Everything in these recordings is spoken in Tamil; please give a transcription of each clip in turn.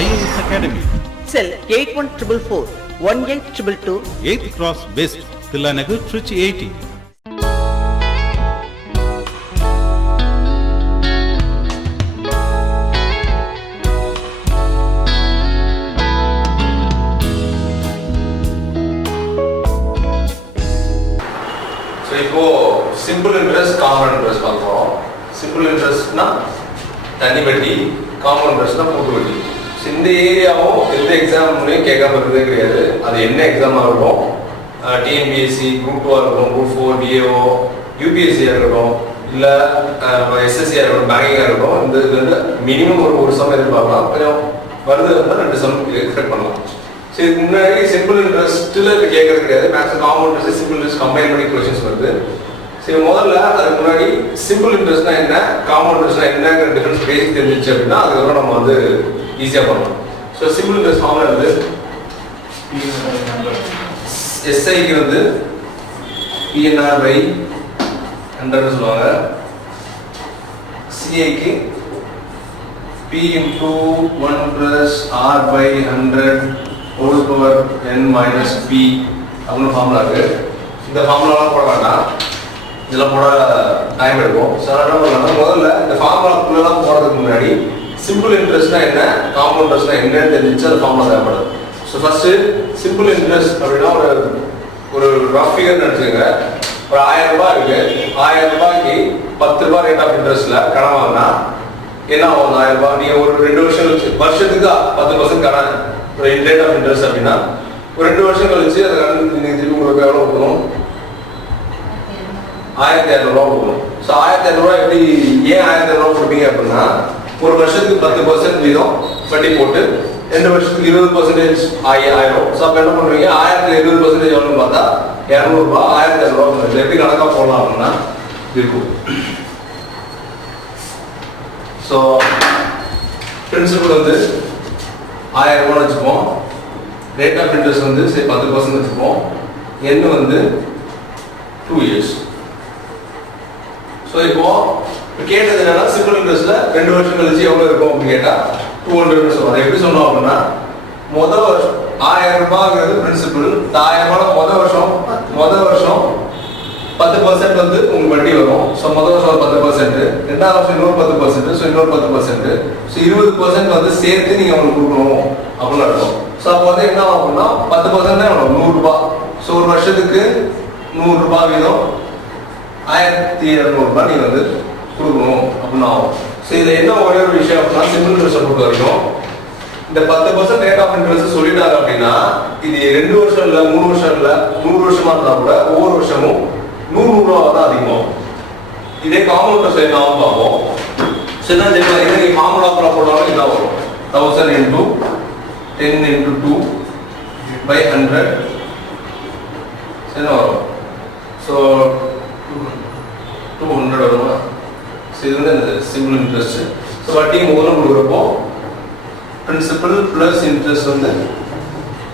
IAS Academy. Cell 8144 18222. 8th Cross West, Tillanagar, Trichy 80. இப்போ சிம்பிள் இன்ட்ரெஸ்ட் காம்பவுண்ட் இன்ட்ரெஸ்ட் பார்க்குறோம். சிம்பிள் இன்ட்ரெஸ்ட்னா தனி வட்டி, காம்பவுண்ட் இன்ட்ரெஸ்ட்னா கூட்டு வட்டி. இந்த ஏரியாவும் எந்த எக்ஸாம்லையும் கேட்காம இருந்ததே கிடையாது. அது என்ன எக்ஸாமாக இருக்கட்டும், டிஎன்பிஎஸ்சி, குரூப் 2 இருக்கட்டும், குரூப் 4, டிஏஓ, யூபிஎஸ்சியாக இருக்கட்டும், இல்லை எஸ்எஸ்சியாக இருக்கட்டும், பேங்கிங்காக இருக்கட்டும், இந்த இது வந்து மினிமம் ஒரு சம் எதிர்பார்க்கலாம். கொஞ்சம் வருது இருந்தால் 2 சம் எக்ஸ்பெக்ட் பண்ணலாம். ஸோ இதுக்கு முன்னாடி சிம்பிள் இன்ட்ரெஸ்ட்டில் இப்போ கேட்கறது கிடையாது. Maximum compound interest, simple interest combine பண்ணி கொஸ்டின்ஸ் வருது. சரி, முதல்ல அதுக்கு முன்னாடி சிம்பிள் இன்ட்ரெஸ்ட்னா என்ன, காம்பவுண்ட் இன்ட்ரெஸ்ட்னா என்னங்கிற டிஃபரன்ஸ் பேசிக் தெரிஞ்சிச்சு அப்படின்னா அதுக்கப்புறம் நம்ம வந்து ஈஸியாக பண்ணலாம். ஸோ சிம்பிள் இன்ட்ரெஸ்ட் ஃபார்முலா வந்து எஸ்ஐக்கு வந்து பிஎன்ஆர் பை 100 சொல்லுவாங்க, சிஐக்கு B into 1 + R by 100 whole power n minus p அப்படின்னு ஃபார்முலா இருக்கு. இந்த ஃபார்முலாலாம் போட வேண்டாம், இதெல்லாம் போட டைம் எடுக்கும். ஸோ என்ன பண்ணலாம்னா முதல்ல இந்த ஃபார்முலாக்குள்ளெல்லாம் போகிறதுக்கு முன்னாடி சிம்பிள் இன்ட்ரெஸ்ட்னா என்ன, காம்பவுண்ட் இன்ட்ரெஸ்ட்னா என்னன்னு தெரிஞ்சிச்சு அந்த ஃபார்முலா தேவைப்படுது. ஸோ ஃபர்ஸ்ட் சிம்பிள் இன்ட்ரெஸ்ட் அப்படின்னா ஒரு ரஃப் ஃபிகர் நினச்சிக்கோங்க. ஒரு 1000 ரூபாய் இருக்கு. 1000 ரூபாய்க்கு 10 ரூபாய் ரேட் ஆஃப் இன்ட்ரெஸ்ட்ல கடன் வாங்கினா என்ன ஆகும்? 1000 ரூபாய் நீங்க ஒரு 2 வருஷம் கழிச்சு, வருஷத்துக்கு 10% கடன் ரேட் ஆஃப் இன்ட்ரெஸ்ட் அப்படின்னா ஒரு 2 வருஷம் கழிச்சு அந்த கடன் நீங்க திருப்பி உங்களுக்கு எவ்வளவு கொடுக்கணும்? 1200 ரூபாய் கொடுக்கணும். ஸோ 1200 ரூபாய் எப்படி, ஏன் 1200 ரூபாய் கொடுப்பீங்க அப்படின்னா ஒரு வருஷத்துக்கு 10% வீதம் வட்டி போட்டு 2 வருஷத்துக்கு 20% ஆயிரும். ஸோ அப்போ என்ன பண்ணுவீங்க? 1000ல் 20% எவ்வளோன்னு பார்த்தா 200 ரூபாய். 1200 ரூபாய் எப்படி கணக்காக போடலாம் அப்படின்னா இருக்கும். ஸோ பிரின்சிபல் வந்து 1000 ரூபாய் வச்சுப்போம். ரேட் ஆஃப் இன்ட்ரெஸ்ட் வந்து சரி 10% வச்சுப்போம். எண் வந்து 2 years. ஸோ இப்போ கேட்டது என்னன்னா சிம்பிள் இன்ட்ரெஸ்ட்ல 2 வருஷம் கழிச்சு எவ்வளோ இருக்கும் அப்படின்னு கேட்டால் 200 சொல்லுவாங்க. எப்படி சொன்னோம் அப்படின்னா முதல் வருஷம் 1000 ரூபாய்ங்கிறது பிரின்சிபல். 1000 ரூபாய் முதல் வருஷம் 10% வந்து உங்களுக்கு வட்டி வரும். ஸோ முதல் வருஷம் 10%, ரெண்டாவது வருஷம் இன்னொரு 10%, ஸோ இன்னொரு 10%, ஸோ 20% வந்து சேர்த்து நீங்கள் அவங்களுக்கு கொடுக்கணும் அப்படின்னு அர்த்தம். ஸோ அப்போ வந்து என்ன ஆகும்னா 10% தான் எவ்வளோ? 100 ரூபாய். ஸோ ஒரு வருஷத்துக்கு 100 ரூபாய் வீதம் 1200 ரூபாய் நீங்கள் வந்து கொடுக்கணும் அப்படின்னு ஆகும். ஸோ இதில் என்ன ஒரே ஒரு விஷயம் அப்படின்னா சிம்பிள் இன்ட்ரெஸ்ட்டை பொறுத்த வரைக்கும் இந்த 10% ரேட் ஆஃப் இன்ட்ரெஸ்ட் சொல்லிட்டாங்க அப்படின்னா இது 2 வருஷம் இல்லை, 3 வருஷம் இல்லை, 100 வருஷமா இருந்தால் கூட ஒவ்வொரு வருஷமும் 100 ரூபாய் தான் அதிகமாகும். இதே காம்பவுண்ட் இன்ட்ரெஸ்ட் என்ன ஆகும் பார்ப்போம். ஸோ என்ன தெரியுமா, இதே நீங்கள் ஃபார்முலா போடாலும் இதான் வரும். 1000 × 10 × 2 by 100 என்ன வரும்? ஸோ 200 வருமா? ஸோ இது வந்து இந்த சிம்பிள் இன்ட்ரெஸ்ட். ஸோ வட்டி முதல்ல கொடுக்குறப்போ பிரின்சிபல் ப்ளஸ் இன்ட்ரெஸ்ட் வந்து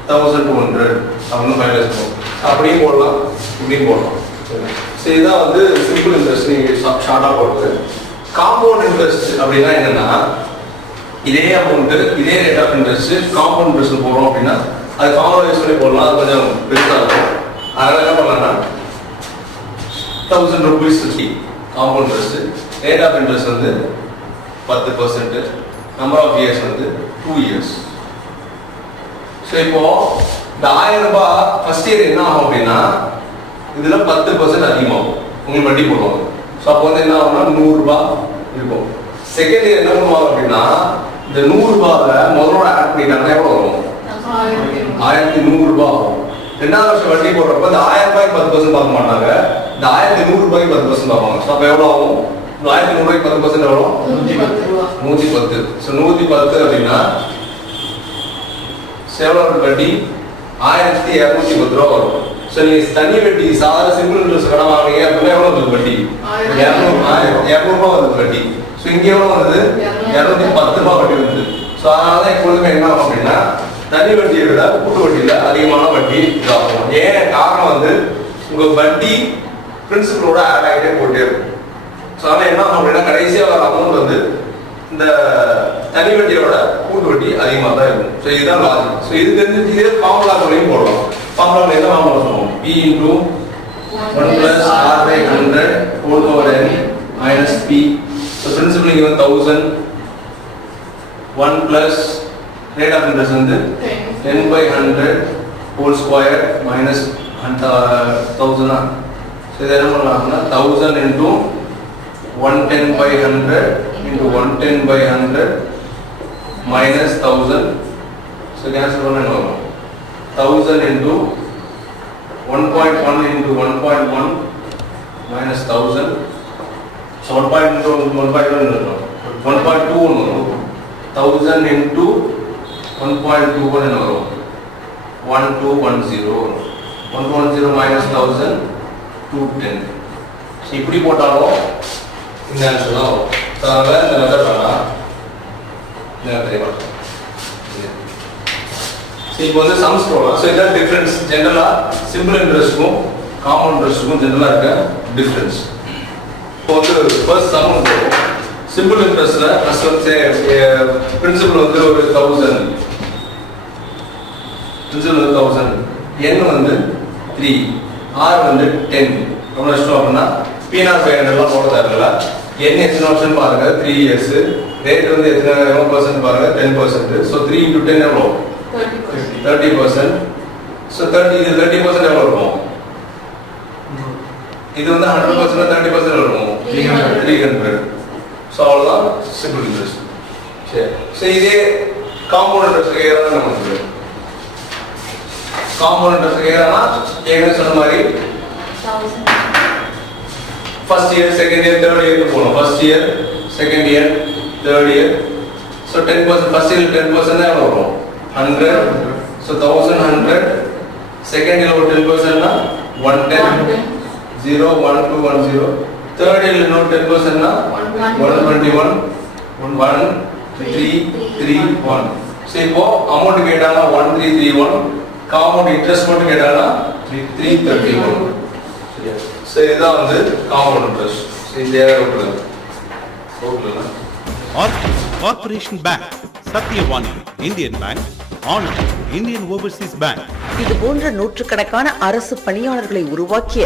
1200 அப்படின்னு ஃபைனலைஸ் பண்ணுவோம். அப்படியும் போடலாம், இப்படியும் போடலாம். ஸோ இதுதான் வந்து சிம்பிள் இன்ட்ரெஸ்ட் நீங்கள் ஷார்ட்டாக போடுறது. காம்பவுண்ட் இன்ட்ரெஸ்ட் அப்படின்னா என்னன்னா இதே அமௌண்ட்டு, இதே rate of interest compound interest போடுறோம் அப்படின்னா அது ஃபார்முலா யூஸ் பண்ணி போடலாம். அது கொஞ்சம் பெருசாக இருக்கும். அதனால் என்ன பண்ணலாம்னா 1000 rupees compound interest, rate of interest வந்து 10%, நம்பர் ஆஃப் இயர்ஸ் வந்து 2 years. ஸோ இப்போ இந்த 1000 ரூபாய் ஃபர்ஸ்ட் இயர் என்ன ஆகும் அப்படின்னா இதுல 10% அதிகமாகும், உங்களுக்கு வட்டி போடுவாங்க. ஸோ அப்போ வந்து என்ன ஆகும்னா 100 ரூபாய் இருக்கும். செகண்ட் இயர் என்ன பண்ணுவாங்க அப்படின்னா இந்த 100 ரூபாவை முதலோட ஆட் பண்ணிட்டாங்கன்னா எவ்வளோ வரும்? 1100 ரூபாய் ஆகும். ரெண்டாவது வருஷம் வட்டி போடுறப்ப இந்த 1000 ரூபாய்க்கு 10% பார்க்க மாட்டாங்க, இந்த 1100 ரூபாய்க்கு 10% பார்ப்பாங்க. ஸோ அப்போ எவ்வளோ ஆகும்? 1100 ரூபாய்க்கு 10% எவ்வளோ? 110. ஸோ 110 அப்படின்னா எவ்வளோ வட்டி? 1210 ரூபா வரும். ஸோ நீங்கள் தனி வட்டி சாதாரண சிம்பிள் இன்ட்ரெஸ்ட் கடன் வாங்குறீங்க அப்படின்னா எவ்வளோ வந்து வட்டி? 200 ரூபா வந்து வட்டி. ஸோ இங்கே எவ்வளோ வருது? 210 ரூபா வட்டி வருது. ஸோ அதனால தான் எப்பொழுதுமே என்ன ஆகும் அப்படின்னா தனி வட்டியை விட கூட்டு வட்டியில் அதிகமான வட்டி இதாகும். ஏன் காரணம் வந்து உங்கள் வட்டி பிரின்சிபலோட ஆட் ஆகிட்டே போட்டே இருக்கும். ஸோ அதனால் என்ன ஆகும் அப்படின்னா கடைசியாக வர அமௌண்ட் வந்து இந்த தனி வட்டியோட கூட்டு வட்டி அதிகமாக தான் இருக்கும். ஸோ இதுதான் லாஜிக். ஸோ இது தெரிஞ்சு இதே ஃபார்முலா மூலையும் போடலாம். ஃபார்முலா என்ன ஃபார்முலா சொல்லுவோம்? P into 1 plus R by 100 whole power n minus P. So principal இங்கே வந்து 1000 1 plus rate of interest வந்து n by 100 whole square minus 1000. So இதை என்ன பண்ணலாம்னா 1000 into 110 by 100 into 110 by 100 minus 1000. So cancel பண்ண என்ன வரும்? 1000 into 1.1 into 1.1 minus 1000. So 1.1 into 1.1 வரும். 1.2 வரும். 1000 into 1.21 என்ன வரும்? 1210 வரும். 1210 minus 1000 210. So இப்படி போட்டாலும் இந்த ஆன்சர் தான் வரும். ஸோ அதனால் இந்த மெத்தட் வேணாம், இந்த மெத்தடே பண்ணலாம். ஸோ இப்போ வந்து சம்ஸ் போடலாம். ஸோ இதான் டிஃப்ரென்ஸ் ஜென்ரலாக சிம்பிள் இன்ட்ரெஸ்ட்டுக்கும் காமன் இன்ட்ரெஸ்ட்டுக்கும் ஜென்ரலாக இருக்க டிஃப்ரென்ஸ். இப்போ வந்து ஃபர்ஸ்ட் சம் வந்து சிம்பிள் இன்ட்ரெஸ்ட்டில் ஃபர்ஸ்ட் வந்து பிரின்சிபல் வந்து ஒரு 1000, பிரின்சிபல் வந்து 1000, என் வந்து 3, ஆர் வந்து 10. ரொம்ப இஷ்டம் அப்படின்னா P0 by 100 எல்லாம் போட தேவையில்ல. என்ன எத்தனை வருஷம் பாருங்க 3 years, ரேட் வந்து எத்தனை % பாருங்க 10%. ஸோ 3 into 10 எவ்வளோ? 30%. ஸோ 30 இது 30% எவ்வளோ இருக்கும்? இது வந்து 100% 30% இருக்கும் 300. ஸோ அவ்வளோதான் சிம்பிள் இன்ட்ரெஸ்ட். சரி, ஸோ இதே காம்பவுண்ட் இன்ட்ரெஸ்ட் ஏதாவது நமக்கு காம்பவுண்ட் இன்ட்ரெஸ்ட் ஏதானா ஏற்கனவே சொன்ன மாதிரி first year, second year, third year க்கு போணும். first year, second year, third year. So 10%, first year 10% தான் வரும் 100. So 1100. second year 10% னா 110 0 1 2 1 0. third year 10% னா 121 1 3 3 1. So இப்போ அமௌண்ட் கேட்டானா 1331, காம்பவுண்ட் இன்ட்ரெஸ்ட் மட்டும் கேட்டானா 331. So இதுதான் வந்து காம்பவுண்ட் இன்ட்ரெஸ்ட். ஸோ இந்த ஓகேங்களா? Corporation Bank, Satyavani, Indian Bank, Honor, Indian Overseas Bank. இது போன்ற நூற்றுக்கணக்கான அரசு பணியாளர்களை உருவாக்கிய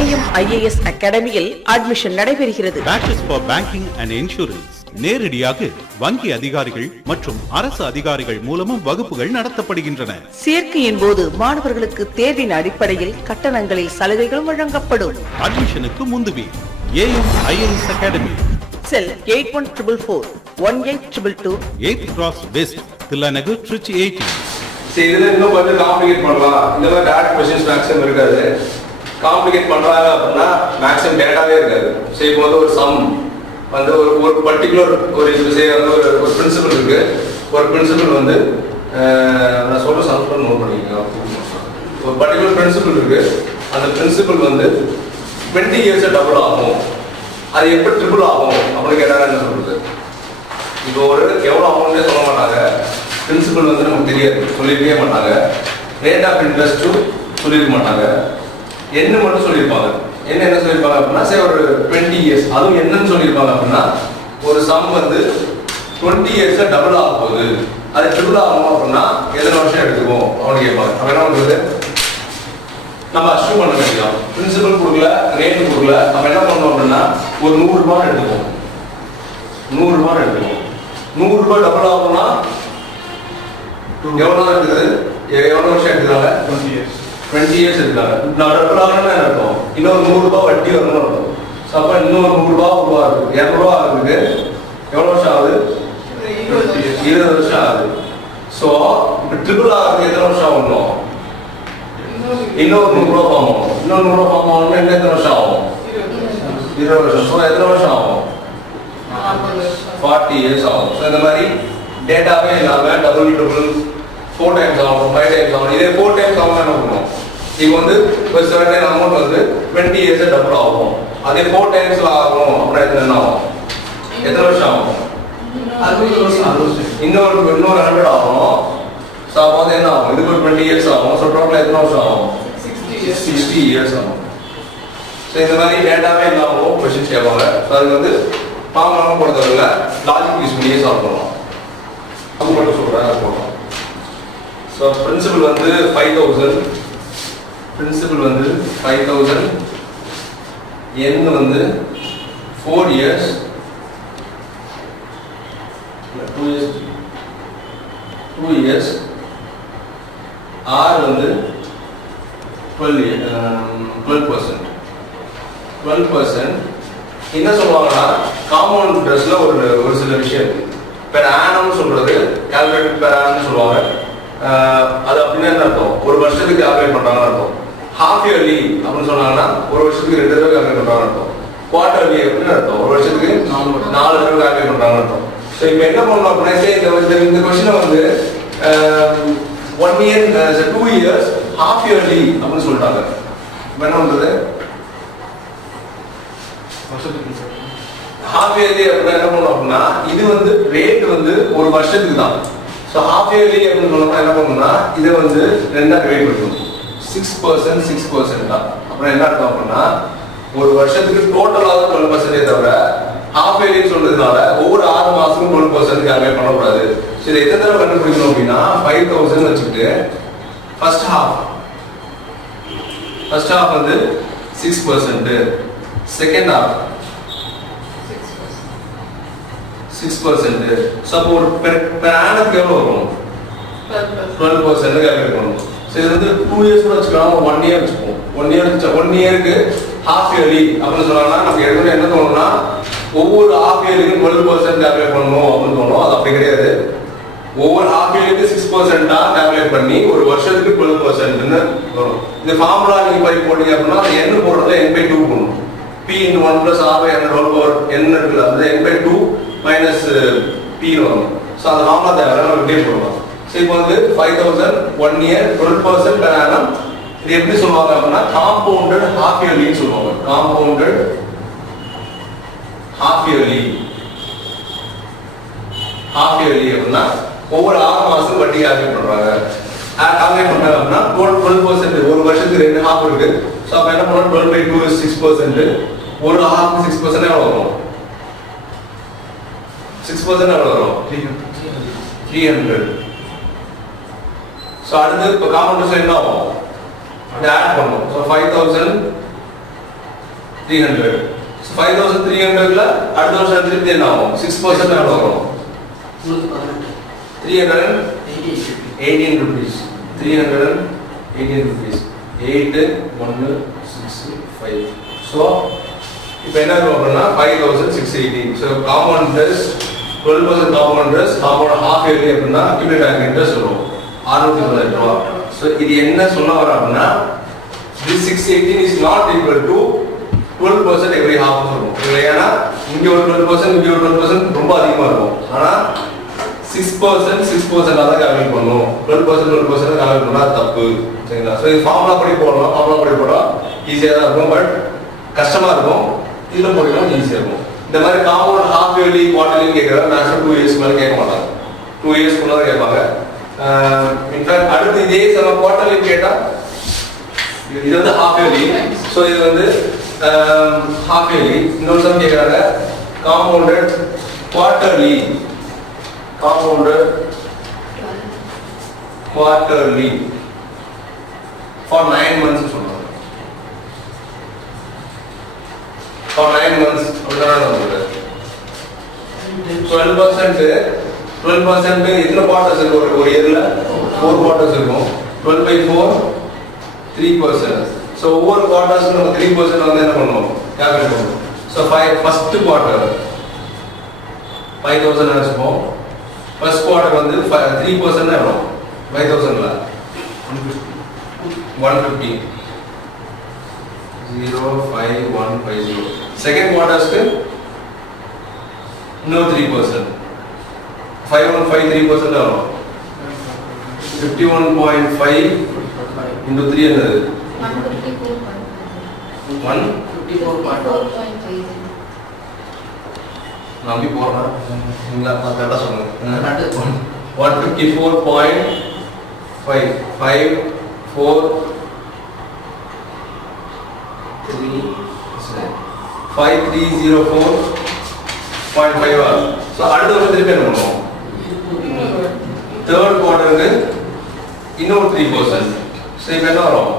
AMIAS அகாடமியில் அட்மிஷன் நடைபெறுகிறது. Batches for Banking and Insurance. நேரடியாக வங்கி அதிகாரிகள் மற்றும் அரசு அதிகாரிகள் மூலமும் வகுப்புகள் நடத்தப்படுகின்றன. சேர்க்கையின் போது மாணவர்களுக்கு தேர்வின் அடிப்படையில் கட்டணங்களில் சலுகைகள் வழங்கப்படும். அட்மிஷனுக்கு முந்துவி AMIAS Academy. செல் 8144 18222 8th Cross West, தில்லாநகர், திருச்சி 80. சரி, இதுல இன்னும் கொஞ்சம் காம்ப்ளிகேட் பண்ணலாம். இந்த மாதிரி டைரக்ட் क्वेश्चंस மேக்ஸிமம் இருக்காது. காம்ப்ளிகேட் பண்றாங்க அப்படின்னா மேக்ஸிமம் டேட்டாவே இருக்காது. சரி, இப்போ வந்து ஒரு சம் வந்து ஒரு பர்டிகுலர் ஒரு ஒரு பிரின்சிபல் இருக்கு. ஒரு பிரின்சிபல் வந்து நான் சொல்ற சம் பண்ண நோட் பண்ணிக்கோங்க. ஒரு பர்டிகுலர் பிரின்சிபல் இருக்கு. அந்த பிரின்சிபல் வந்து 20 இயர்ஸ் டபுள் ஆகும். அது எப்படி ட்ரிபிள் ஆகும் அப்படின்னு கேட்டாங்க. என்ன சொல்றது? இப்போ ஒரு எவ்வளோ அமௌண்ட்டே சொல்ல மாட்டாங்க. பிரின்சிபல் வந்து நமக்கு தெரியாது, சொல்லிருக்கவே மாட்டாங்க. ரேட் ஆஃப் இன்ட்ரெஸ்ட்டும் சொல்லிருக்க மாட்டாங்க. என்ன மட்டும் சொல்லியிருப்பாங்க. என்ன சொல்லியிருப்பாங்க அப்படின்னா சரி ஒரு 20 இயர்ஸ், அதுவும் என்னன்னு சொல்லியிருப்பாங்க அப்படின்னா ஒரு சம் வந்து 20 இயர்ஸ்ல டபுள் ஆக போகுது, அது ட்ரிபிள் ஆகணும் அப்படின்னா எத்தனை வருஷம் எடுத்துக்கும் அப்படின்னு கேட்பாங்க. அப்ப என்ன பண்றது? நம்ம அஷ்யூம் பண்ண வேண்டியதான். பிரின்சிபல் கொடுக்கல, ரேட் கொடுக்கல, நம்ம என்ன பண்ணோம் அப்படின்னா ஒரு 100 ரூபாய் எடுத்துப்போம். 100 ரூபாய் எடுத்துப்போம். 100 ரூபாய் டபுள் ஆகும்னா எவ்வளவு இருக்குது? எவ்வளவு வருஷம் எடுத்துக்காங்க? 20 இயர்ஸ் எடுத்துக்காங்க. நான் டபுள் ஆகணும்னா என்ன அர்த்தம்? இன்னொரு 100 ரூபாய் வட்டி வரணும்னு அர்த்தம். அப்ப இன்னொரு 100 ரூபாய் உருவாகுது. 200 ரூபாய் ஆகுது. எவ்வளவு வருஷம் ஆகுது? 20 வருஷம் ஆகுது. ஸோ இப்போ ட்ரிபிள் ஆகுது எத்தனை வருஷம் ஆகணும்? இன்னொரு 100 ரூபாய் ஃபார்ம் ஆகும். இன்னொரு 100 ரூபாய் ஃபார்ம் ஆகணும்னா இன்னும் எத்தனை வருஷம் ஆகும்? 20 வருஷம். ஸோ எத்தனை வருஷம் ஆகும்? 40 இயர்ஸ் ஆகும். ஸோ இந்த மாதிரி டேட்டாவே இல்லாம டபுள் ட்ரிபிள் 4 டைம்ஸ் ஆகும், 5 டைம்ஸ் ஆகும். இதே 4 டைம்ஸ் ஆகும் என்ன பண்ணுவோம்? இப்போ வந்து ஒரு சர்டன் அமௌண்ட் வந்து 20 இயர்ஸ் டபுள் ஆகும். அதே 4 டைம்ஸ்ல ஆகும் அப்படின்னா என்ன ஆகும்? எத்தனை வருஷம் ஆகும்? 60 வருஷம். இன்னொரு 100 ஆகும். ஸோ அப்போ வந்து என்ன ஆகும்? இதுக்கு ஒரு 20 இயர்ஸ் ஆகும். ஸோ டோட்டல் எத்தனை வருஷம் ஆகும்? 60 இயர்ஸ் ஆகும். ஸோ இந்த மாதிரி டேட்டாவே இல்லாமல் கொஸ்டின்ஸ் கேட்பாங்க. ஸோ அது வந்து ஃபார்முலாவும் போட தேவையில்ல, லாஜிக் யூஸ் பண்ணியே சால்வ் பண்ணலாம். அது மட்டும் சொல்கிறேன் போடலாம். ஸோ பிரின்சிபல் வந்து 5000, பிரின்சிபல் வந்து 5000, n வந்து 4 years, 2 years, r வந்து 12%. 12% என்ன சொல்லுவாங்கன்னா காம்பவுண்ட் இன்ட்ரெஸ்ட்ல ஒரு சில விஷயம் இருக்கு. பெர் ஆனம் சொல்றது கால்குலேட் பெர் ஆனம் சொல்லுவாங்க. அது அப்படின்னா என்ன அர்த்தம்? ஒரு வருஷத்துக்கு கால்குலேட் பண்றாங்கன்னு அர்த்தம். ஹாஃப் இயர்லி அப்படின்னு சொன்னாங்கன்னா ஒரு வருஷத்துக்கு 2 தடவை கால்குலேட் பண்றாங்கன்னு அர்த்தம். குவார்டர்லி அப்படின்னு அர்த்தம், ஒரு வருஷத்துக்கு 4 தடவை கால்குலேட் பண்றாங்கன்னு அர்த்தம். ஸோ இப்போ என்ன பண்ணணும் அப்படின்னா இந்த கொஸ்டினை வந்து 1 year 2 years ஹாஃப் இயர்லி அப்படின்னு சொல்லிட்டாங்க. இப்போ என்ன பண்றது? ஹாஃப் இயர்லி அப்படின்னா என்ன பண்ணணும் அப்படின்னா இது வந்து ரேட் வந்து ஒரு வருஷத்துக்கு தான். ஸோ ஹாஃப் இயர்லி அப்படின்னு சொன்னோம்னா என்ன பண்ணணும்னா இதை வந்து 2ஆ டிவைட் பண்ணணும். 6% 6% தான். அப்புறம் என்ன அர்த்தம் அப்படின்னா ஒரு வருஷத்துக்கு டோட்டலாக 12% தவிர ஹாஃப் இயர்லி சொல்றதுனால ஒவ்வொரு 6 மாசத்துக்கும் 12% கால்குலேட் பண்ணக்கூடாது. ஸோ இதை எத்தனை தடவை கண்டுபிடிக்கணும் அப்படின்னா 5000 வச்சுக்கிட்டு ஃபர்ஸ்ட் ஹாஃப் வந்து 6%, செகண்ட் ஹாஃப் 6%. ஸோ அப்போ ஒரு பெர் ஆனத்துக்கு எவ்வளோ வரும்? 12% கால்குலேட் பண்ணணும். ஸோ இது வந்து 2 years கூட வச்சுக்கலாம், 1 year வச்சுப்போம். 1 இயருக்கு ஹாஃப் இயர்லி அப்படின்னு சொன்னாங்கன்னா நமக்கு எடுக்கணும் என்ன தோணும்னா ஒவ்வொரு ஹாஃப் இயர்லிக்கும் 12% கால்குலேட் பண்ணணும் அப்படின்னு தோணும். அது அப்படி கிடையாது. ஒவ்வொரு ஹாஃப் இயர்லிக்கு 6%-ஆ கால்குலேட் பண்ணி ஒரு வருஷத்துக்கு 12%ன்னு வரும். இந்த ஃபார்முலா நீங்க போய் போட்டீங்க அப்படின்னா அது n போடுறதுல n/2 போடணும். p × 1 + r/n இருக்குல்ல அது n/2 மைனஸ் p வரும். ஸோ அந்த ஃபார்முலா தேவை நம்ம இப்படியே போடலாம். ஸோ இப்போ வந்து 5000 1 year 12% per annum. இது எப்படி சொல்லுவாங்க அப்படின்னா காம்பவுண்டட் ஹாஃப் இயர்லின்னு சொல்லுவாங்க. காம்பவுண்டட் ஹாஃப் இயர்லி அப்படின்னா ஒவ்வொரு 6 மாசம் வட்டி கால்குலேட் பண்றாங்க. கால்குலேட் பண்றாங்க அப்படின்னா 12% ஒரு வருஷத்துக்கு 2 ஹாஃப் இருக்கு. ஸோ அப்போ என்ன பண்ணணும் 12/2 is 6%. ஒரு ஹாஃப் 6% எவ்வளோ வரும்? 6% எவ்வளோ வரும்? 300. ஸோ அடுத்து இப்போ காம்பவுண்டர்ஸ் என்ன ஆகும்? அதை ஆட் பண்ணும். ஸோ 5300. 5300ல அடுத்த வருஷம் திருப்பி என்ன ஆகும்? 6% எவ்வளோ வரும்? 318 rupees. 318 rupees. 8 1 6 5. ஸோ இப்போ என்ன இருக்கும் அப்படின்னா 5618. So compound interest 12% compound interest compound half yearly அப்படின்னா அக்யூமுலேட் இன்ட்ரெஸ்ட் வரும் 690 ரூபா. ஸோ இது என்ன சொல்ல வர அப்படின்னா this 618 is not equal to 12% every half சொல்லுவோம். ஏன்னா இங்க ஒரு 12% இங்க ஒரு 12% ரொம்ப அதிகமா இருக்கும். ஆனா 6% தான் கால்குலேட் பண்ணணும். 12% கால்குலேட் பண்ணா தப்பு. சரிங்களா? ஸோ இது ஃபார்முலா படி போடலாம். ஃபார்முலா படி போட்டா ஈஸியாக தான் இருக்கும். பட் கஷ்டமா இருக்கும். இதுல போடலாம் ஈஸியாக இருக்கும். இந்த மாதிரி காம்பவுண்ட் ஹாஃப் இயர்லி குவார்டர்லி கேட்கறத மேக்ஸிமம் 2 years மேலே கேட்க மாட்டாங்க. 2 years குள்ள தான் கேட்பாங்க. இன்ஃபேக்ட் அடுத்து இதே சில குவார்டர்லி கேட்டா இது வந்து ஹாஃப் இயர்லி. ஸோ இது வந்து ஹாஃப் இயர்லி. இன்னொரு சம் கேட்குறாங்க compounded quarterly. Compounded quarterly for 9 months சொல்றாங்க. ஃபார் 9 months அப்படிதான் நமக்கு 12% எத்தனை குவார்டர்ஸ் இருக்கு ஒரு இயர்ல? 4 குவார்டர்ஸ் இருக்கும். 12/4 3%. ஸோ ஒவ்வொரு குவார்டர்ஸ்க்கு நம்ம 3% வந்து என்ன பண்ணுவோம்? கால்குலேட் பண்ணுவோம். ஸோ ஃபர்ஸ்ட் குவார்டர் 5000 நினைச்சுப்போம். ஃபர்ஸ்ட் குவார்டர் வந்து 3% எவ்வளோ? 5000ல 150. 05150. செகண்ட் குவார்டர்ஸ்க்கு இன்னும் 3%. 5153% வரும். 51.5 into 3 என்னது? 154.5. நம்பி போறேன். நீங்களா கரெக்டா சொல்லுங்க. 154.5 5 4 3 5304 0.5 ஸோ அடுத்த வருஷம் திருப்பி என்ன பண்ணுவோம் தேர்ட் குவார்டருக்கு இன்னொரு 3%. ஸோ இப்போ என்ன வரும்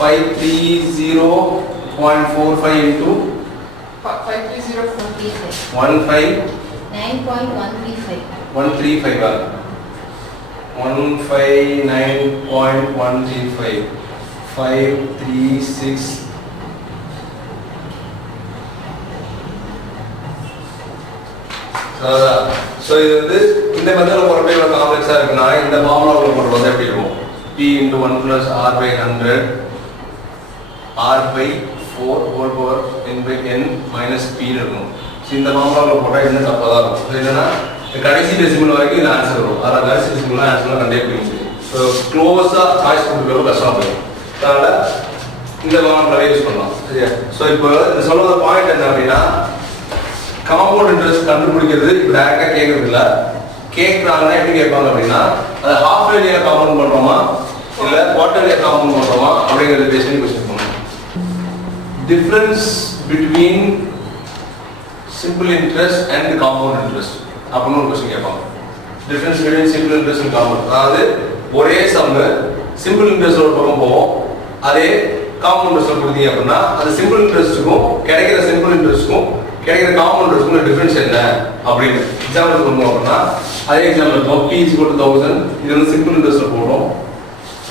530.45 into 15 9.135. 135 159.135 536 ஸோ இது வந்து இந்த மெத்தடில் போகிறப்ப இவ்வளோ காம்ப்ளெக்ஸாக இருக்குன்னா இந்த ஃபார்முலாவில் போடுறது வந்து எப்படி இருக்கும் P into 1 plus R by 100 R by 4 whole power n by n minus P இருக்கும். ஸோ இந்த ஃபார்முலாவில் போட்டால் என்ன தப்பாக தான் இருக்கும். ஸோ என்னன்னா கடைசி டெசிமல் வரைக்கும் இந்த ஆன்சர் வரும். அதாவது கடைசி டெசிமல்லாம் ஆன்சர்லாம் கண்டே போய் முடியும். ஸோ க்ளோஸாக சாய்ஸ் கொடுக்குறது கஷ்டமாக போயிடும். அதனால் இந்த ஃபார்முலாவே யூஸ் பண்ணலாம். சரியா? ஸோ இப்போ இந்த சொல்லுற பாயிண்ட் என்ன அப்படின்னா காம்பவுண்ட் இன்ட்ரெஸ்ட் கண்டுபிடிக்கிறது இப்போ டேரெக்டாக கேட்கறது இல்லை. கேட்குறாங்கன்னா எப்படி கேட்பாங்க அப்படின்னா அதை ஹாஃப் இயர்லியாக காம்பவுண்ட் பண்ணுறோமா இல்லை குவார்டர்லியாக காம்பவுண்ட் பண்ணுறோமா அப்படிங்கிறத பேஸ் பண்ணி கொஸ்டின் பண்ணுவோம். Difference between simple interest and compound interest அப்படின்னு ஒரு கொஸ்டின் கேட்பாங்க. Difference between simple interest and compound, அதாவது ஒரே சம்மு சிம்பிள் இன்ட்ரெஸ்ட் ஒரு பக்கம் போவோம், அதே காம்பவுண்ட் இன்ட்ரெஸ்ட் கொடுத்தீங்க அப்படின்னா அது சிம்பிள் இன்ட்ரெஸ்ட்டுக்கும் கிடைக்கிற சிம்பிள் இன்ட்ரெஸ்ட்டுக்கும் கிடைக்கிற காம்பவுண்ட் இன்ட்ரெஸ்ட்க்கும் டிஃபரன்ஸ் என்ன அப்படின்னு எக்ஸாம்பிள் பண்ணுவோம் அப்படின்னா அதே எக்ஸாம்பிள் இருக்கும். P is equal to 1000, இது வந்து சிம்பிள் இன்ட்ரெஸ்ட்ல போடுறோம்.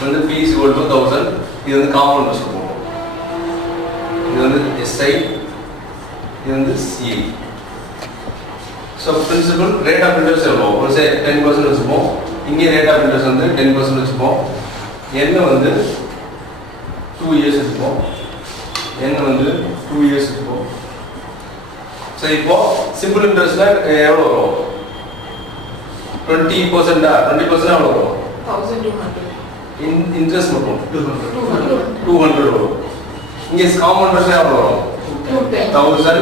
வந்து P is equal to 1000, இது வந்து காம்பவுண்ட் இன்ட்ரெஸ்ட்ல போடுறோம். இது வந்து SI, இது வந்து CI. So principal rate of interest எவ்வளோ ஒரு 10% வச்சுப்போம். இங்கே ரேட் ஆஃப் இன்ட்ரெஸ்ட் வந்து 10% வச்சுப்போம். என்ன வந்து 2 years வச்சுப்போம். என்ன வந்து 2 years வச்சுப்போம். ஸோ இப்போ சிம்பிள் இன்ட்ரெஸ்ட்ல எவ்வளோ வரும் 20%. 20% எவ்வளோ வரும் 1200. இன்ட்ரெஸ்ட் மட்டும் 200 வரும். இங்கே காம்பவுண்ட் இன்ட்ரெஸ்ட் எவ்வளோ வரும் 1000.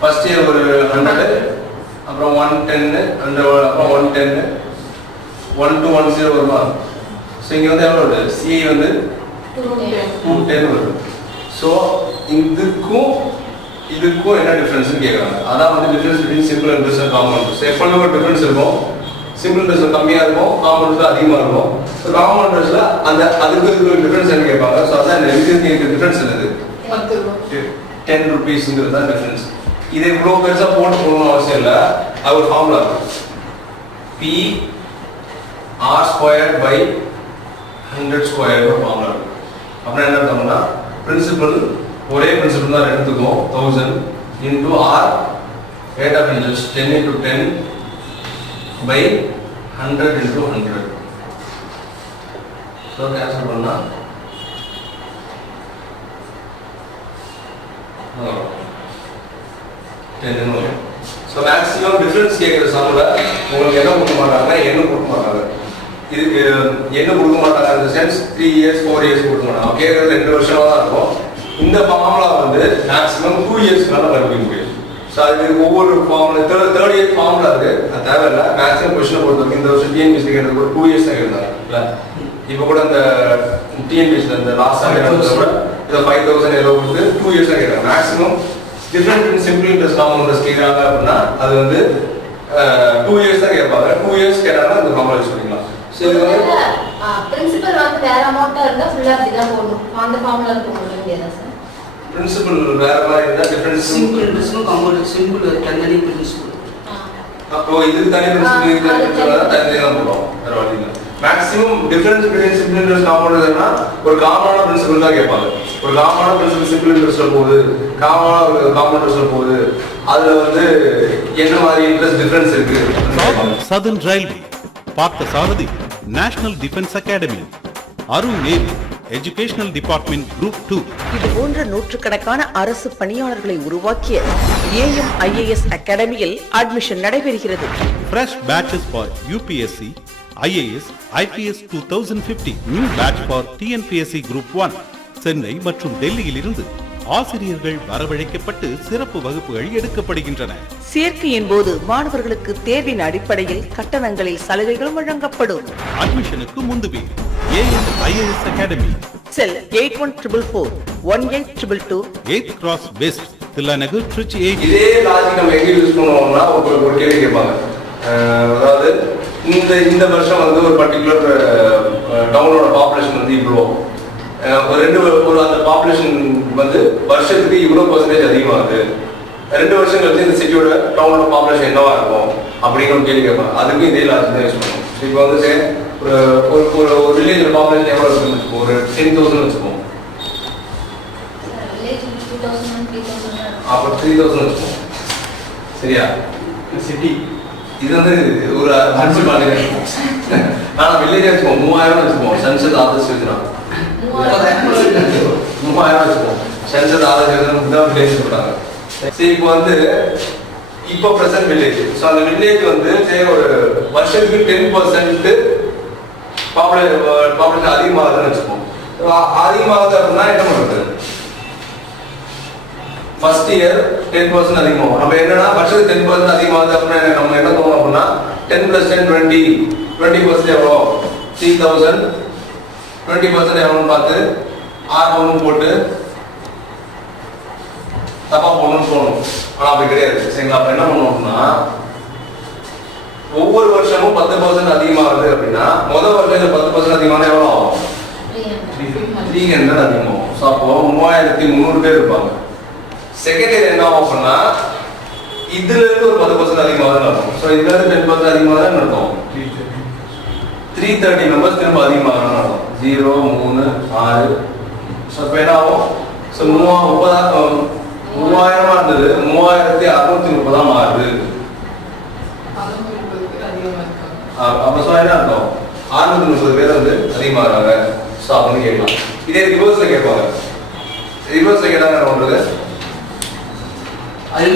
ஃபர்ஸ்ட் இயர் ஒரு 100, அப்புறம் 110, அப்புறம் 110, 1210 வருமா. ஸோ இங்கே வந்து எவ்வளோ வருது சிஐ வந்து 210 வருது. ஸோ இதுக்கும் என்ன டிஃபரன்ஸ் கேட்குறாங்க. அதான் வந்து difference between simple interest and compound interest. எப்பொழுதுமே ஒரு டிஃபரன்ஸ் இருக்கும். சிம்பிள் இன்ட்ரெஸ்ட் கம்மியாக இருக்கும், காம்பவுண்ட் இன்ட்ரெஸ்ட் அதிகமாக இருக்கும். ஸோ காம்பவுண்ட் இன்ட்ரெஸ்ட்ல அந்த அதுக்கு டிஃபரன்ஸ் என்ன கேட்பாங்க. ஸோ அதான் டிஃபரன்ஸ் என்னது 10 rupeesங்கிறது தான் டிஃபரன்ஸ். இதை இவ்வளோ பெருசாக போட்டு போகணும்னு அவசியம் இல்லை. அது ஒரு ஃபார்முலா இருக்கும். P R squared by 100 squared ஒரு ஃபார்முலா இருக்கும். அப்புறம் என்ன பண்ணோம்னா பிரின்சிபல் ஒரே பிரின்சிபல் தான் எடுத்துக்கும் 1000 into R rate of interest 10 into 10 by 100 into 100. So cancel பண்ணா 10 வரும். ஸோ மேக்ஸிமம் டிஃபரன்ஸ் கேட்குற சம்மில் உங்களுக்கு என்ன கொடுக்க மாட்டாங்கன்னா என்ன கொடுக்க மாட்டாங்க. இதுக்கு என்ன கொடுக்க மாட்டாங்க இந்த சென்ஸ் 3 years 4 years கொடுக்க மாட்டாங்க. கேட்குறது 2 வருஷமாக தான் இருக்கும். இந்த ஃபார்முலா வந்து மேக்ஸிமம் 2 yearsக்கு மேலே கண்டுபிடிக்க முடியும். ஸோ அதுக்கு ஒவ்வொரு ஃபார்முலா தேர்ட் இயர் ஃபார்முலா இருக்குது, அது தேவையில்லை. மேக்ஸிமம் கொஸ்டினை பொறுத்த வரைக்கும் இந்த வருஷம் டிஎன்பிஎஸ்சி கேட்டது கூட 2 years தான் இருந்தாங்க இல்லை. இப்போ கூட அந்த டிஎன்பிஎஸ்சியில் இந்த லாஸ்ட் கூட இதை 5000 எவ்வளோ கொடுத்து 2 years தான் கேட்குறாங்க. Maximum different simple interest compound interest கேட்குறாங்க அப்படின்னா அது வந்து 2 years தான் கேட்பாங்க. 2 years கேட்டாங்கன்னா அந்த ஃபார்முலா யூஸ் பண்ணிக்கலாம். ஸோ இது வந்து பிரின்சிபல் வந்து வேற அமௌண்ட்டா இருந்தா ஃபுல்லா அப்படி தான் போடணும். அந்த ஃபார்முலா போட முடியாதா சார்? பிரின்சிபல் வேற மாதிரி இருந்தா டிஃபரன்ஸ் சிம்பிள் இன்ட்ரெஸ்ட்டும் காம்பவுண்ட் சிம்பிள் தனித்தனி பிரின்சிபல். அப்போ இதுக்கு தனி பிரின்சிபல் இதுக்கு தனி பிரின்சிபல் தனியாக தான் போடுறோம். வேற வழி இல்லை. Maximum difference between simple interest compound எதுனா ஒரு காமனான பிரின்சிபல் தான் கேட்பாங்க. ஒரு காமனான பிரின்சிபல் சிம்பிள் இன்ட்ரெஸ்ட்ல போகுது, காமனான காம்பவுண்ட் இன்ட்ரெஸ்ட்ல போகுது, அதுல வந்து என்ன மாதிரி இன்ட்ரெஸ்ட் டிஃபரன்ஸ் இருக்கு. Southern Railway, Partha Sarathi National Defence Academy, Arun Nehru educational department group 2. இது போன்ற நூற்றுக்கணக்கான அரசு பணியாளர்களை உருவாக்கிய AMIAS அகாடமியில் அட்மிஷன் நடைபெறுகிறது. Fresh batches for UPSC, IAS, IPS 2050, new batch for TNPSC Group 1. Chennai மற்றும் டெல்லியில் இருந்து ஆசிரியர்கள் வரவழைக்கப்பட்டு சிறப்பு வகுப்புகள் எடுக்கப்படுகின்றன. சேர்க்கையின் போது மாணவர்களுக்கு தேர்வின் அடிப்படையில் கட்டணங்களில் சலுகைகள் வழங்கப்படும். அட்மிஷனுக்கு முந்துவே AMIAS அகாடமி, செல் 8144 18222 8th Cross West, தில்லா நகர், Trichy 8. இதே லாஜிக் நம்ம எங்க யூஸ் பண்ணுவோம்னா ஒரு கேள்வி கேட்பாங்க. அதாவது இந்த வருஷம் வந்து ஒரு பர்டிகுலர் டவுனோட பாப்புலேஷன் வந்து இவ்வளோ, ஒரு அந்த பாப்புலேஷன் வந்து வருஷத்துக்கு இவ்வளோ % அதிகமாகுது, 2 வருஷம் கழிச்சு இந்த சிட்டியோட டவுனோட பாப்புலேஷன் என்னவா இருக்கும் அப்படின்னு ஒரு கேள்வி கேட்பாங்க. அதுக்கும் இதே லாஜிக் தான் யூஸ் பண்ணுவோம். ஸோ இப்போ வந்து ஒரு வில்லேஜோட பாப்புலேஷன் எவ்வளோ இருக்குன்னு வச்சுப்போம், ஒரு 10,000 வச்சுப்போம். அப்போ 3,000 வச்சுப்போம். சரியா? சிட்டி இது வந்து ஒரு அஞ்சு பாலிங்க. ஆனால் வில்லேஜ் வச்சுப்போம், 3000 வச்சுப்போம். சன்செட் ஆதர்ஸ் யோஜனா 3000 வச்சுப்போம். சன்செட் ஆதர்ஸ் யோஜனா தான் வில்லேஜ் சொல்றாங்க. சரி, இப்போ வந்து இப்போ பிரசன்ட் வில்லேஜ். ஸோ அந்த வில்லேஜ் வந்து ஒரு வருஷத்துக்கு 10% பாப்புலேஷன் அதிகமாகுதுன்னு வச்சுப்போம். அதிகமாகுது அப்படின்னா என்ன பண்ணுறது? ஃபர்ஸ்ட் இயர் 10% அதிகமாகும். நம்ம என்னன்னா வருஷத்துக்கு 10% அதிகமாகுது அப்படின்னா நம்ம என்ன தோணும் அப்படின்னா 10 + 10 20% எவ்வளோ? 3,000. 20% எவ்வளோன்னு பார்த்து R1 போட்டு தப்பா போகணும்னு தோணும். ஆனால் அப்படி கிடையாது. சரிங்களா? அப்போ என்ன பண்ணுவோம் அப்படின்னா ஒவ்வொரு வருஷமும் 10% அதிகமாகுது அப்படின்னா முதல் வருஷம் 10% அதிகமான எவ்வளோ ஆகும்? 300 அதிகமாகும். ஸோ அப்போ 3,300 பேர் இருப்பாங்க. செகண்ட் இயர் என்ன ஆகும் அப்படின்னா இதுல இருந்து ஒரு 10% அதிகமாகுதுன்னு அர்த்தம். ஸோ இதுல இருந்து 10% அதிகமாகுதுன்னு அர்த்தம். 330 மெம்பர்ஸ் திரும்ப அதிகமாகுதுன்னு அர்த்தம். 0, 3, 6. ஸோ இப்போ என்ன ஆகும்? ஸோ 3000 இருந்தது 3630 மாறுது. அப்போ ஸோ என்ன அர்த்தம்? 630 பேர் வந்து அதிகமாகறாங்க. ஸோ அப்படின்னு கேட்கலாம். இதே ரிவர்ஸ்ல கேட்பாங்க. ரிவர்ஸ்ல கேட்டாங்க என்ன பண்றது? அது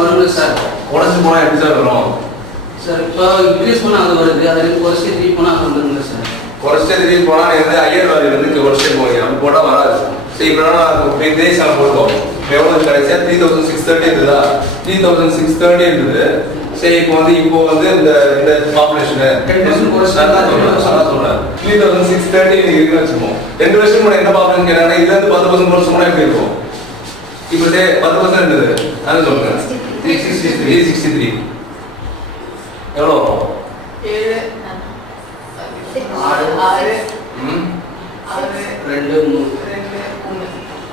வருது சார். உடச்சு போனா எப்படி சார் வரும் சார்? இப்போ இன்க்ரீஸ் பண்ணால் அது வருது, அதில் குறைச்சி 3 போனால் அது வந்துருங்க சார். குறைச்சி 3 போனால் நீ வந்து ஹையர் வேல்யூ வந்து குறைச்சி போவீங்க. அப்படி போட்டால் வராது. சரி, இப்போ நான் தேசம் போட்டோம். எவ்வளோ கடைசியாக 3,630 இருந்ததா? 3,630 இருந்தது. சரி, இப்போ வந்து இந்த பாப்புலேஷனு 3,630 இருக்குன்னு வச்சுப்போம். 2 வருஷம் கூட என்ன பாப்புலேஷன் கேட்டாங்கன்னா இதுல இருந்து 10% வருஷம் கூட எப்படி இருக்கும்? இப்போ 10% இருந்தது. அதான் சொல்றேன். 363 எவ்வளோ வரும்? 7 6 2 3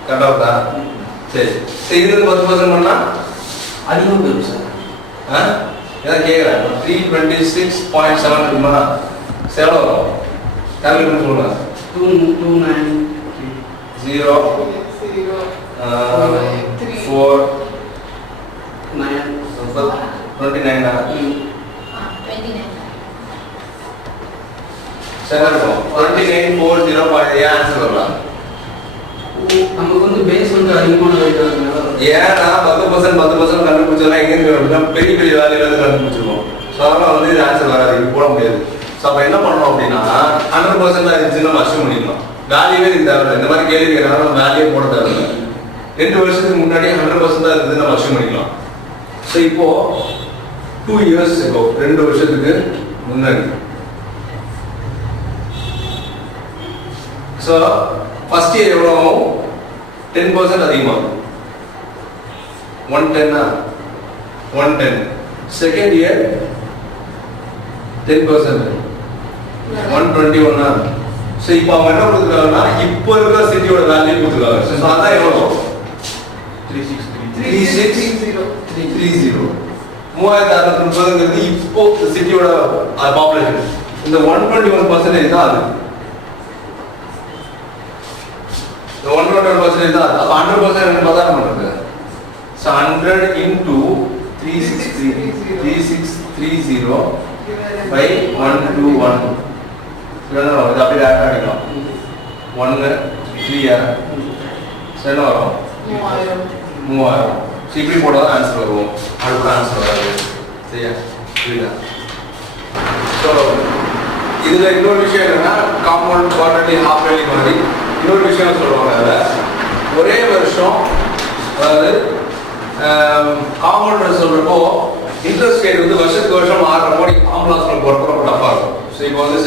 கரெக்டாக இருக்கா? சரி சரி, இதுல 10% பண்ணா அதிகமாக போயிடும் சார். ஏதாவது கேட்குறேன். 326.7 இருக்குமா? எவ்வளோ வரும்? கால்குலேட் பண்ணி சொல்லுங்க. 229 0 4 9 29 29. சரி இருக்கும். 2940. ஏன் ஆன்சர் வரலாம்? நமக்கு வந்து பேஸ் வந்து அதிகமான வைக்கிறதுனால ஏன்னா 10% கண்டுபிடிச்சோம்னா எங்க பெரிய பெரிய வேலையில இருந்து கண்டுபிடிச்சிருக்கோம். ஸோ அதனால வந்து இது ஆன்சர் வராது, இது போட முடியாது. ஸோ அப்போ என்ன பண்ணணும் அப்படின்னா 100% இருந்துச்சு நம்ம அஷ்யூம் பண்ணிக்கலாம். வேல்யூவே இது தேவையில்லை. இந்த மாதிரி கேள்வி கேட்டாலும் நம்ம வேல்யூவே போட தேவையில்லை. 2 வருஷத்துக்கு முன்னாடி 100% தான் இருந்தது நம்ம அஷ்யூம் பண்ணிக்கலாம். ஸோ இப்போ 2 years ago 2 வருஷத்துக்கு முன்னாடி. ஸோ ஃபர்ஸ்ட் இயர் எவ்வளோ ஆகும்? 10% அதிகமாகும். 110. 110. Second year 10%. 121. ஸோ இப்போ அவங்க என்ன கொடுத்துருக்காங்கன்னா இப்போ இருக்கிற சிட்டியோட வேல்யூ கொடுத்துருக்காங்க. ஸோ அதான் எவ்வளோ? 3630. 3630 இப்போ சிட்டியோட பாப்புலேஷன். இந்த 121% தான் அது. 121% தான். அப்போ 100% என்ன பார்த்தா நம்ம பண்ணுறது? So 100 into 3630 by 121. இது அப்படியே டேரக்டாக அடிக்கலாம். 1 3 ஸோ என்ன வரும்? 3000. ஸோ இப்படி போட்டால் தான் ஆன்சர் வரும். அது கூட ஆன்சர் வராது. சரியா? புரியுதா? ஸோ இதில் இன்னொரு விஷயம் என்னன்னா காம்பவுண்ட் குவார்டர்லி ஹாஃப் இயர்லி மாதிரி இன்னொரு விஷயம் சொல்லுவாங்க. அதில் ஒரே வருஷம், அதாவது காம்பவுண்ட் சொல்கிறப்போ இன்ட்ரெஸ்ட் ரேட் வந்து வருஷத்துக்கு வருஷம் மாறுறப்போ காம்பவுண்ட் போகிறப்போ ரொம்ப டஃபாக இருக்கும். ஸோ இப்போ வந்து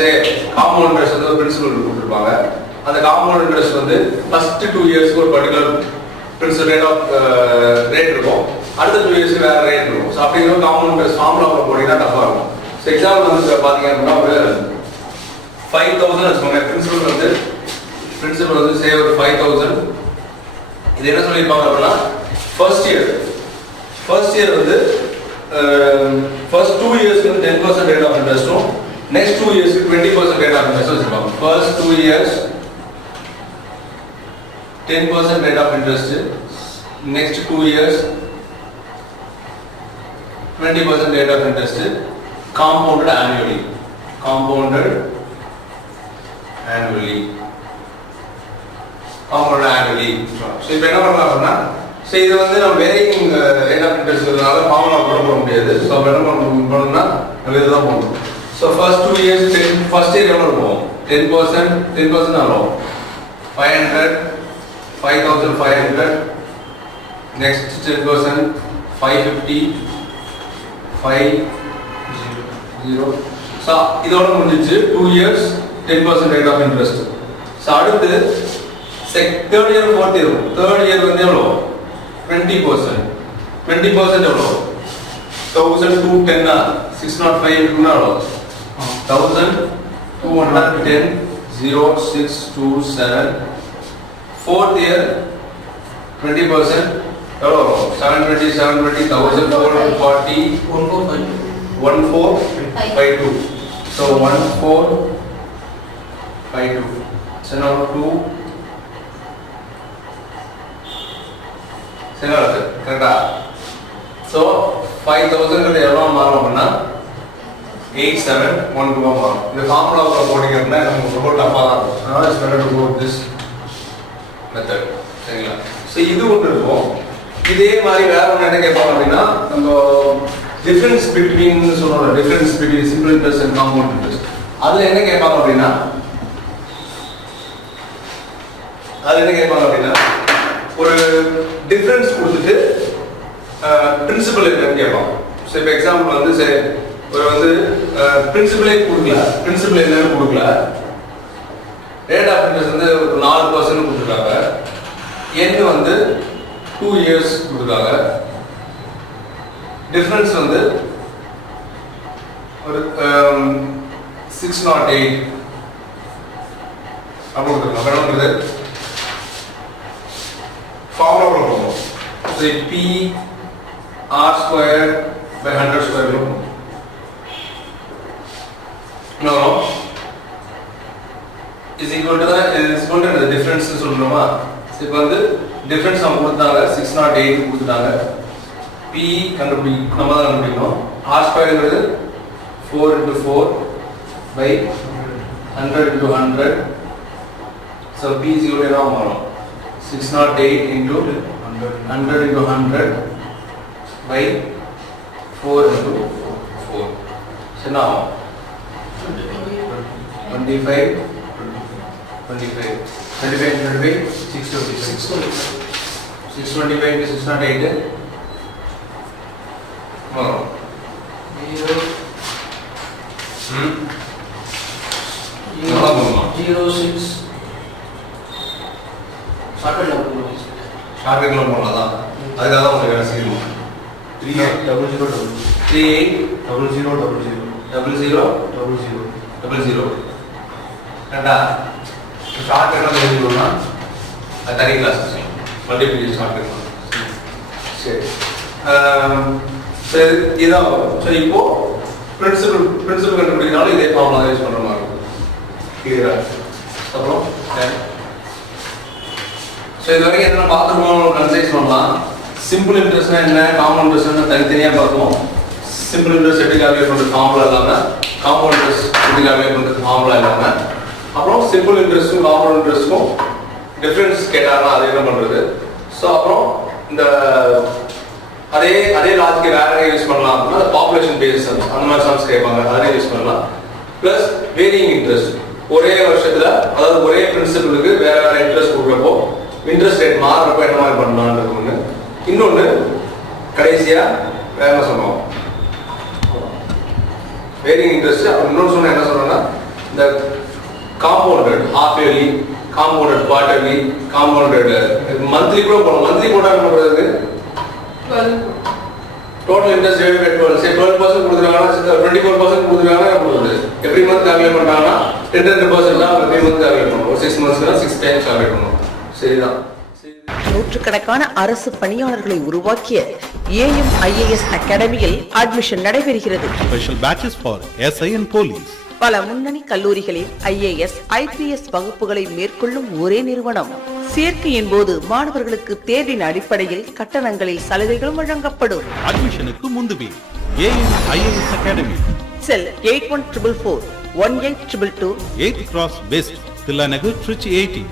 காம்பவுண்ட் இன்ட்ரெஸ்ட் வந்து ஒரு பிரின்சிபல் கொடுத்துருப்பாங்க. அந்த காம்பவுண்ட் இன்ட்ரெஸ்ட் வந்து ஃபர்ஸ்ட் 2 இயர்ஸ்க்கு ஒரு பர்டிகுலர் பிரின்சிபல் ரேட் இருக்கும், அடுத்த 2 இயர்ஸ்க்கு வேற ரேட் இருக்கும். ஸோ அப்படிங்கிற காம்பவுண்ட் இன்ட்ரெஸ்ட் ஃபார்முலா போனீங்கன்னா டஃபாக இருக்கும். ஸோ எக்ஸாம்பிள் வந்து பார்த்தீங்க அப்படின்னா ஒரு 5,000 வச்சுக்கோங்க. பிரின்சிபல் வந்து சே ஒரு 5,000. இது என்ன சொல்லியிருப்பாங்க அப்படின்னா ஃபர்ஸ்ட் இயர் வந்து ஃபர்ஸ்ட் 2 இயர்ஸ்க்கு 10% ரேட் ஆஃப் இன்ட்ரெஸ்ட்டும் நெக்ஸ்ட் 2 இயர்ஸ்க்கு 20% ரேட் ஆஃப் இன்ட்ரெஸ்ட் வச்சிருப்பாங்க. First 2 years 10% rate of interest, next 2 years 20% rate of interest, compounded annually. So இப்போ என்ன பண்ணலாம் அப்படின்னா, சரி இது வந்து நம்ம வேரியிங் ரேட் ஆஃப் இன்ட்ரெஸ்ட்னால ஃபார்முலா போட முடியாது. ஸோ அப்போ என்ன பண்ணணும்னா நம்ம இதுதான் போடணும். So first 2 years first year எவ்வளோ இருக்கும்? 10% ஆகும். 5,500, next 10%, 550, 50. So இதோட முடிஞ்சிச்சு 2 years 10% rate of interest. So அடுத்து third year fourth year. Third year வந்து எவ்வளோ? 20%. 20% எவ்வளோ? 1,210 605 எவ்வளோ? 1,210 0627. Fourth year 20% எவ்வளோ வரும்? 720 1,440 1452. So 1452. So now 2 சரியா இருக்கு கரெக்டா? So 5,000 எவ்வளோ மாறும் அப்படின்னா 8712 மாறும். இந்த ஃபார்முலாவை போட்டீங்க அப்படின்னா நமக்கு ரொம்ப டஃபாக தான் இருக்கும். அதனால it's better to go with this method. சரிங்களா? ஸோ இது ஒன்று இருக்கும். இதே மாதிரி வேற ஒன்று என்ன கேட்பாங்க அப்படின்னா, நம்ம டிஃபரன்ஸ் பிட்வீன் சொல்றோம், difference between simple interest and compound interest. அதில் என்ன கேட்பாங்க அப்படின்னா ஒரு டிஃபரன்ஸ் கொடுத்துட்டு பிரின்சிபல் என்னன்னு கேட்பாங்க. ஸோ இப்போ எக்ஸாம்பிள் வந்து சரி ஒரு வந்து பிரின்சிபலே கொடுக்கல, பிரின்சிபல் என்னன்னு கொடுக்கல, ரேட் ஆஃப் இன்ட்ரெஸ்ட் வந்து ஒரு 4% கொடுத்துருக்காங்க, எண் வந்து 2 years கொடுத்துருக்காங்க, டிஃபரன்ஸ் வந்து ஒரு 608 அப்படி கொடுத்துருக்காங்க. வேணுங்கிறது ஃபார்முலா போடுவோம். So P R squared by 100 squared இருக்கும். No, is equal to the difference சொல்றோமா? இப்போ வந்து டிஃபரன்ஸ் நம்ம கொடுத்தாங்க 608 கொடுத்துட்டாங்க. P நம்ம தான் கண்டுபிடிக்கணும். R ஸ்கொயர்ங்கிறது 4 into 4 by 100 into 100. So P is equal to மாறும் 608 into 100 into 100 by 4 into 4. So now 25 625 into 608 more 06 ஷார்ட்கட்ல போனதான் அதுக்காக தான் உங்களுக்கு என்ன செய்யணும் 3800000000 கரெக்டா? ஷார்ட்கட்ல எழுதிக்கணும்னா அது தனி கிளாஸ் மல்டிபிளிகேஷன் ஷார்ட்கட். சரி இதான். சரி இப்போ பிரின்சிபல் கண்டுபிடிக்கனாலும் இதே ஃபார்முலா யூஸ் பண்ற மாதிரி இருக்கும். கிளியரா? அப்புறம் ஸோ இது வரைக்கும் என்ன பார்த்துருக்கோம், கன்சைஸ் பண்ணலாம். சிம்பிள் இன்ட்ரெஸ்ட்னா என்ன, காம்பவுண்ட் இன்ட்ரெஸ்ட்னா தனித்தனியாக பார்ப்போம். சிம்பிள் இன்ட்ரெஸ்ட் எப்படி கால்குலேட் பண்ணுறது ஃபார்முலா இல்லாமல், காம்பவுண்ட் இன்ட்ரெஸ்ட் எப்படி கால்குலேட் பண்ணுறது ஃபார்முலா இல்லாமல், அப்புறம் சிம்பிள் இன்ட்ரெஸ்ட்டும் காம்பவுண்ட் இன்ட்ரெஸ்ட்டும் டிஃபரன்ஸ் கேட்டாங்கன்னா அது என்ன பண்ணுறது. ஸோ அப்புறம் இந்த அதே லாஜிக்கை வேற யூஸ் பண்ணலாம் அப்படின்னா பாப்புலேஷன் பேஸ் அந்த மாதிரி சம்ஸ் கேட்பாங்க, அதே யூஸ் பண்ணலாம். ப்ளஸ் வேரியிங் இன்ட்ரெஸ்ட் ஒரே வருஷத்தில், அதாவது ஒரே பிரின்சிபலுக்கு வேற வேற இன்ட்ரெஸ்ட் கொடுக்குறப்போ இன்ட்ரெஸ்ட் ரேட் மாறுறப்போ என்ன மாதிரி பண்ணலான்றது ஒன்று. இன்னொன்று கடைசியாக வேற என்ன சொன்னோம், வேரியிங் இன்ட்ரெஸ்ட். அப்புறம் இன்னொன்று சொன்ன என்ன சொல்றோம்னா இந்த compounded half yearly, compounded quarterly, compounded monthly கூட போகலாம். மந்த்லி போட்டால் என்ன பண்ணுறது? டோட்டல் இன்ட்ரெஸ்ட் டிவைட் பை 12, சரி 12% கொடுத்துருக்காங்கன்னா 24% கொடுத்துருக்காங்கன்னா என்ன பண்ணுறது? எவ்ரி மந்த் கால்குலேட் பண்ணுறாங்கன்னா 10% தான் எவ்ரி மந்த் கால்குலேட் பண்ணணும். ஒரு 6 monthsனா 6 times கால்குலேட் பண்ணணும். சரிதான். நூற்றுக்கணக்கான அரசு பணியாளர்களை உருவாக்கிய ஏஎம் ஐஏஎஸ் அகாடமியில் அட்மிஷன் நடைபெறுகிறது. Special batches for SI and Police. பல முன்னணி கல்லூரிகளில் ஐஏஎஸ், ஐபிஎஸ் வகுப்புகளை மேற்கொள்ளும் ஒரே நிறுவனம். சேர்க்கையின் போது மாணவர்களுக்கு தேர்வின் அடிப்படையில் கட்டணங்களில் சலுகைகளும் வழங்கப்படும். அட்மிஷனுக்கு முந்துவே AM IAS Academy, sell 8144 18222 8th Cross West, Tillanagar, Trichy 80.